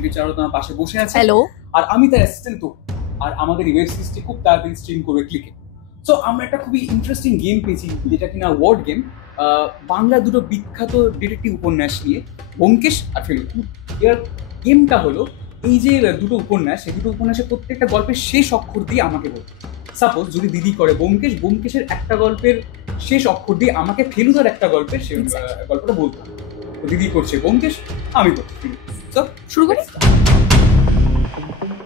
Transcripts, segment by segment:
YouTube channel তোমার পাশে বসে আছে। হ্যালো। আর আমি তার অ্যাসিস্ট্যান্ট তো। আর আমাদের ওয়েব সিরিজটি খুব তাড়াতাড়ি স্ট্রিম করবে ক্লিকে। সো আমরা একটা খুবই ইন্টারেস্টিং গেম পেয়েছি, যেটা কিনা ওয়ার্ড গেম। বাংলা দুটো বিখ্যাত ডিটেকটিভ উপন্যাস নিয়ে, ব্যোমকেশ আর ফেলুদা। এর গেমটা হলো এই যে দুটো উপন্যাস, সেই দুটো উপন্যাসের প্রত্যেকটা গল্পের শেষ অক্ষর দিয়ে আমাকে বলতে। সাপোজ যদি দিদি করে ব্যোমকেশ, ব্যোমকেশের একটা গল্পের শেষ অক্ষর দিয়ে আমাকে ফেলুদার একটা গল্পের গল্পটা বলতে হবে। তো দিদি করছে ব্যোমকেশ, আমি করছি ফেলুদা। শুরু করি।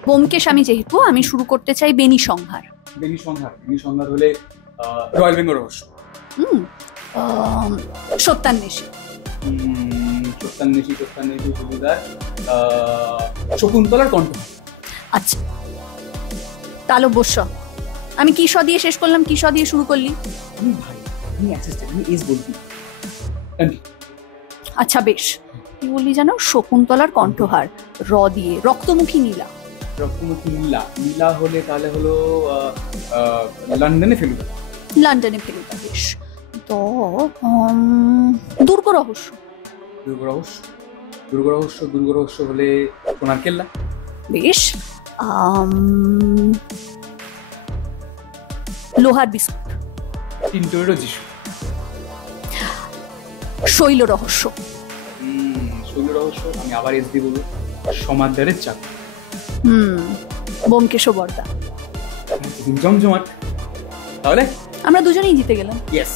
ব্যোমকেশ আমি যেহেতু, আমি শুরু করতে চাই বেনি সংহার। বেনি সংহার হলে রয়্যাল বেঙ্গল রহস্য। সত্যান্বেষী ফেলুদার শকুন্তলার কণ্ঠ। আচ্ছা, তালব্যস্য। আমি কি স দিয়ে শেষ করলাম, কি স দিয়ে শুরু করলি? আমি অ্যাসিস্ট্যান্ট, আমি এস বলছি। আচ্ছা বেশ, কি বললি জানো? শকুন্তলার কণ্ঠহার। র দিয়ে রক্তমুখী নীলা। নীলা হলে তাহলে হলো লন্ডনে ফেলুদা। বেশ। তো দুর্গ রহস্য হলে সোনার কেল্লা। বেশ। লোহার বিস্কুট। টিন্টোরেরও যিশু। শৈল রহস্য। আমি আবার এস দিয়ে বলবো, সমাদদারের চাপ। ব্যোমকেশ বর্দা। জমজমাট। তাহলে আমরা দুজনেই জিতে গেলাম। ইয়েস।